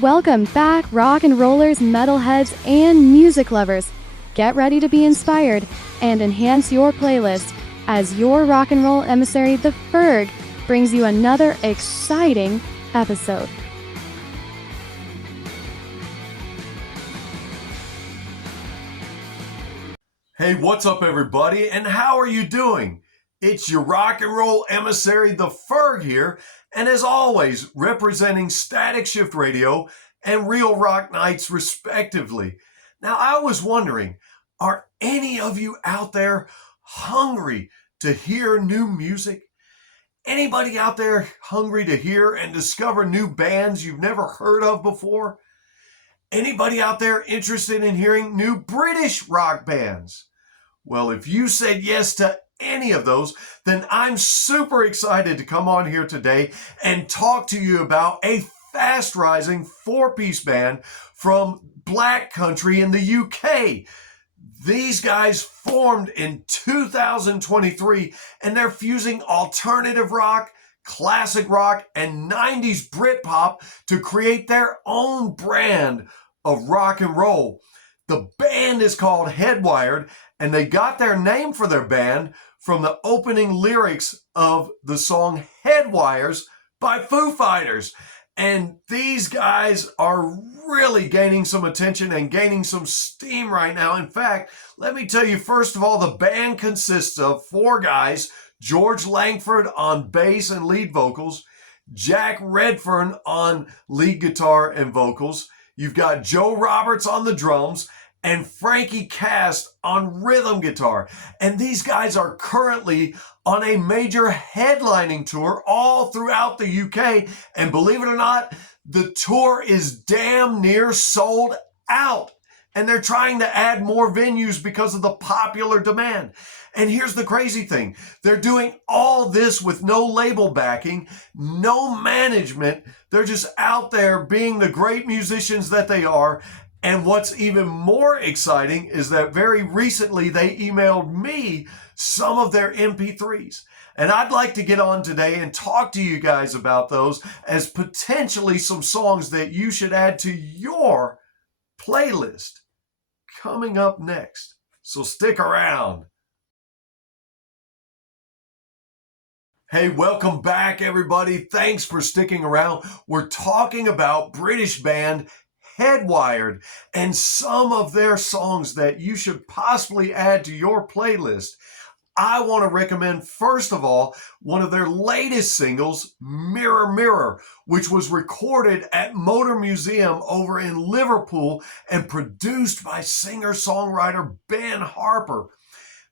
Welcome back, rock and rollers, metalheads, and music lovers. Get ready to be inspired and enhance your playlist as your rock and roll emissary, the Ferg, brings you another exciting episode. Hey, what's up, everybody, and how are you doing? It's your rock and roll emissary, the Ferg here, and as always, representing Static Shift Radio and Real Rock Nights, respectively. Now, I was wondering, are any of you out there hungry to hear new music? Anybody out there hungry to hear and discover new bands you've never heard of before? Anybody out there interested in hearing new British rock bands? Well, if you said yes to any of those, then I'm super excited to come on here today and talk to you about a fast-rising four-piece band from Black Country in the UK. These guys formed in 2023, and they're fusing alternative rock, classic rock, and 90s Britpop to create their own brand of rock and roll. The band is called Headwired, and they got their name for their band from the opening lyrics of the song Headwires by Foo Fighters. And these guys are really gaining some attention and gaining some steam right now. In fact, let me tell you, first of all, the band consists of four guys: George Langford on bass and lead vocals, Jack Redfern on lead guitar and vocals, you've got Joe Roberts on the drums, and Frankie Cast on rhythm guitar. And these guys are currently on a major headlining tour all throughout the UK. And believe it or not, the tour is damn near sold out. And they're trying to add more venues because of the popular demand. And here's the crazy thing. They're doing all this with no label backing, no management. They're just out there being the great musicians that they are. And what's even more exciting is that very recently they emailed me some of their MP3s. And I'd like to get on today and talk to you guys about those as potentially some songs that you should add to your playlist coming up next. So stick around. Hey, welcome back, everybody. Thanks for sticking around. We're talking about British band Headwired and some of their songs that you should possibly add to your playlist. I want to recommend, first of all, one of their latest singles, Mirror Mirror, which was recorded at Motor Museum over in Liverpool and produced by singer-songwriter Ben Harper.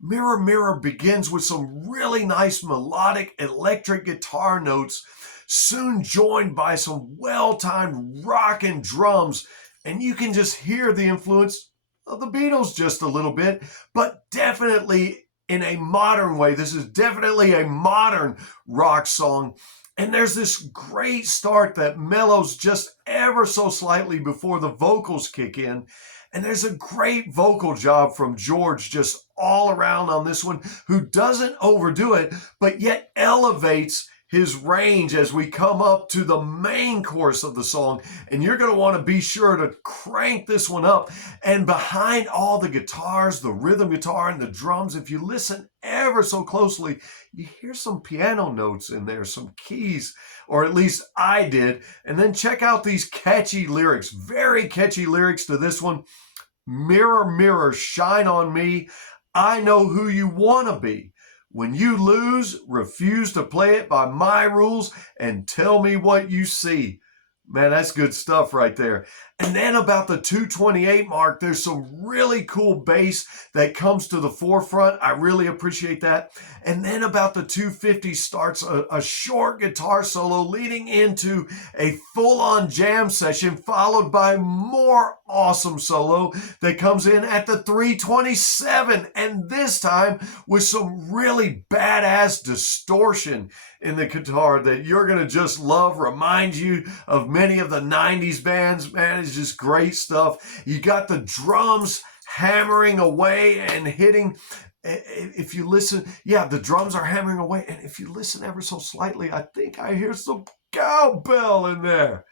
Mirror Mirror begins with some really nice melodic electric guitar notes, soon joined by some well-timed rockin' drums, and you can just hear the influence of the Beatles just a little bit, but definitely in a modern way. This is definitely a modern rock song, and there's this great start that mellows just ever so slightly before the vocals kick in, and there's a great vocal job from George just all around on this one, who doesn't overdo it, but yet elevates his range as we come up to the main chorus of the song. And you're going to want to be sure to crank this one up. And behind all the guitars, the rhythm guitar and the drums, if you listen ever so closely, you hear some piano notes in there, some keys, or at least I did. And then check out these catchy lyrics, very catchy lyrics to this one. Mirror, mirror, shine on me. I know who you want to be. When you lose, refuse to play it by my rules and tell me what you see. Man, that's good stuff right there. And then about the 228 mark, there's some really cool bass that comes to the forefront. I really appreciate that. And then about the 250 starts a short guitar solo leading into a full-on jam session, followed by more awesome solo that comes in at the 327. And this time with some really badass distortion in the guitar that you're going to just love, remind you of many of the 90s bands. Man, it's just great stuff. You got the drums hammering away and hitting. If you listen, the drums are hammering away. And if you listen ever so slightly, I think I hear some cowbell in there.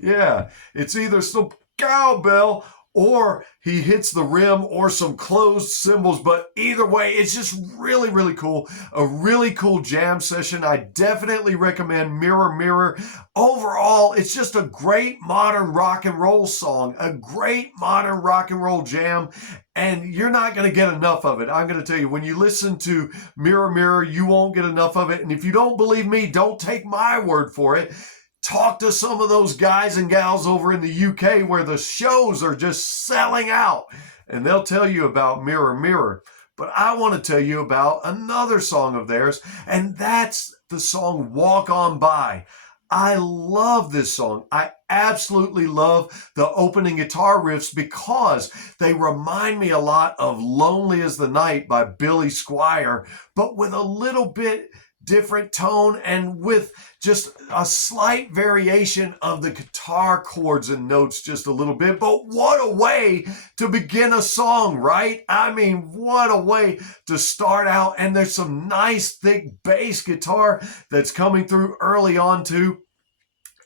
Yeah, it's either some cowbell or he hits the rim or some closed cymbals, but either way, it's just really, really cool. A really cool jam session. I definitely recommend Mirror Mirror. Overall, it's just a great modern rock and roll song, a great modern rock and roll jam, and you're not going to get enough of it. I'm going to tell you, when you listen to Mirror Mirror, you won't get enough of it. And if you don't believe me, don't take my word for it. Talk to some of those guys and gals over in the UK where the shows are just selling out, and they'll tell you about Mirror Mirror. But I want to tell you about another song of theirs, and that's the song Walk On By. I love this song. I absolutely love the opening guitar riffs because they remind me a lot of Lonely as the Night by Billy Squier, but with a little bit different tone and with just a slight variation of the guitar chords and notes just a little bit. But what a way to begin a song, right? I mean, what a way to start out. And there's some nice thick bass guitar that's coming through early on too.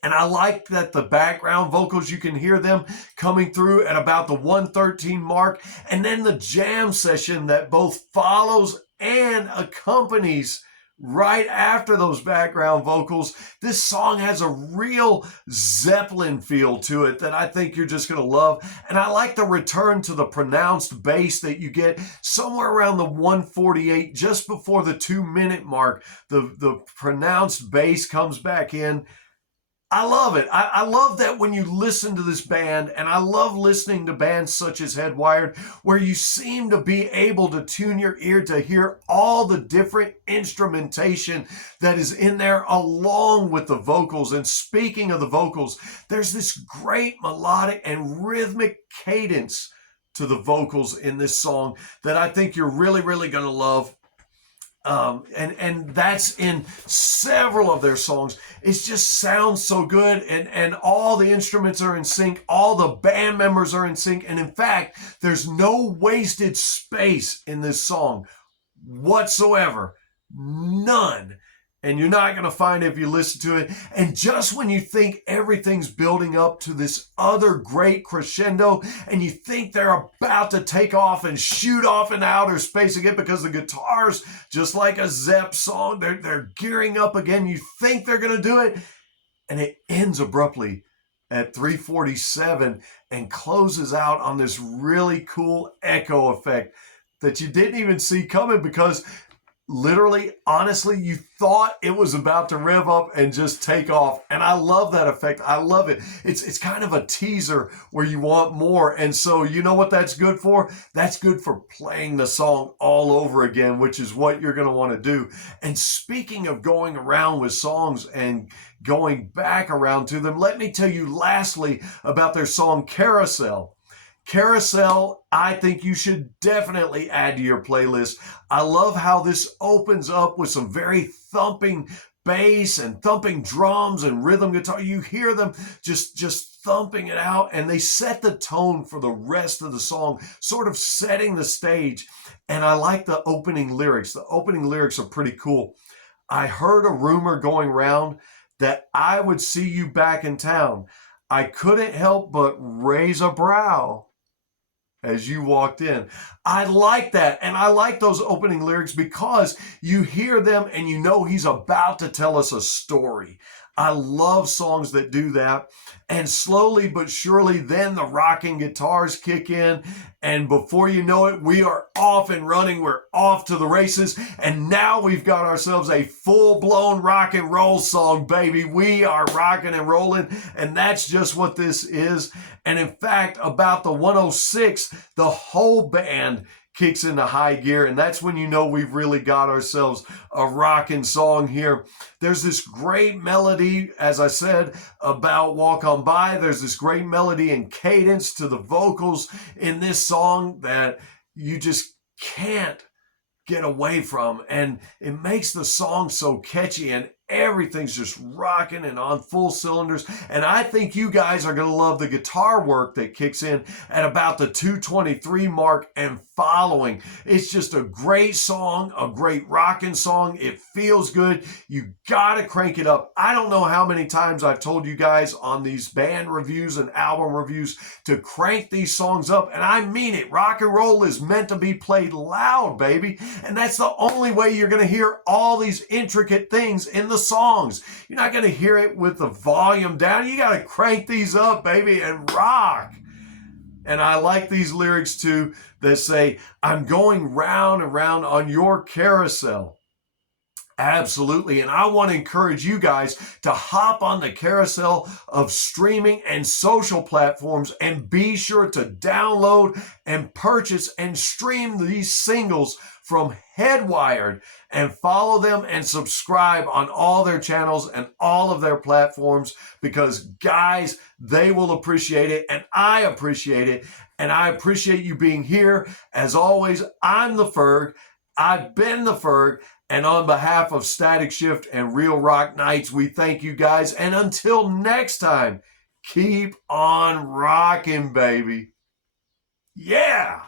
And I like that the background vocals, you can hear them coming through at about the 113 mark. And then the jam session that both follows and accompanies right after those background vocals. This song has a real Zeppelin feel to it that I think you're just going to love. And I like the return to the pronounced bass that you get somewhere around the 148, just before the 2-minute mark. The pronounced bass comes back in. I love it. I love that when you listen to this band, and I love listening to bands such as Headwired, where you seem to be able to tune your ear to hear all the different instrumentation that is in there along with the vocals. And speaking of the vocals, there's this great melodic and rhythmic cadence to the vocals in this song that I think you're really, really going to love. And that's in several of their songs. It just sounds so good, and all the instruments are in sync, all the band members are in sync, and in fact, there's no wasted space in this song whatsoever. None. And you're not going to find it if you listen to it. And just when you think everything's building up to this other great crescendo, and you think they're about to take off and shoot off into outer space again, because the guitars, just like a Zepp song, they're gearing up again. You think they're going to do it, and it ends abruptly at 3:47 and closes out on this really cool echo effect that you didn't even see coming, because literally, honestly, you thought it was about to rev up and just take off. And I love that effect. I love it. It's kind of a teaser where you want more. And so you know what that's good for? That's good for playing the song all over again, which is what you're going to want to do. And speaking of going around with songs and going back around to them, let me tell you lastly about their song Carousel. Carousel, I think you should definitely add to your playlist. I love how this opens up with some very thumping bass and thumping drums and rhythm guitar. You hear them just thumping it out, and they set the tone for the rest of the song, sort of setting the stage. And I like the opening lyrics. The opening lyrics are pretty cool. I heard a rumor going around that I would see you back in town. I couldn't help but raise a brow as you walked in. I like that. And I like those opening lyrics because you hear them and you know he's about to tell us a story. I love songs that do that. And slowly but surely, then the rocking guitars kick in. And before you know it, we are off and running. We're off to the races. And now we've got ourselves a full-blown rock and roll song, baby. We are rocking and rolling. And that's just what this is. And in fact, about the 106, the whole band kicks into high gear, and that's when you know we've really got ourselves a rockin' song here. There's this great melody, as I said, about Walk On By. There's this great melody and cadence to the vocals in this song that you just can't get away from, and it makes the song so catchy. And everything's just rocking and on full cylinders. And I think you guys are going to love the guitar work that kicks in at about the 2:23 mark and following. It's just a great song, a great rocking song. It feels good. You got to crank it up. I don't know how many times I've told you guys on these band reviews and album reviews to crank these songs up, and I mean it. Rock and roll is meant to be played loud, baby, and that's the only way you're going to hear all these intricate things in the songs. You're not going to hear it with the volume down. You got to crank these up, baby, and rock. And I like these lyrics too that say, I'm going round and round on your carousel. Absolutely. And I want to encourage you guys to hop on the carousel of streaming and social platforms and be sure to download and purchase and stream these singles from Headwired and follow them and subscribe on all their channels and all of their platforms, because guys, they will appreciate it and I appreciate it. And I appreciate you being here. As always, I'm the Ferg. I've been the Ferg. And on behalf of Static Shift and Real Rock Nights, we thank you guys. And until next time, keep on rocking, baby. Yeah!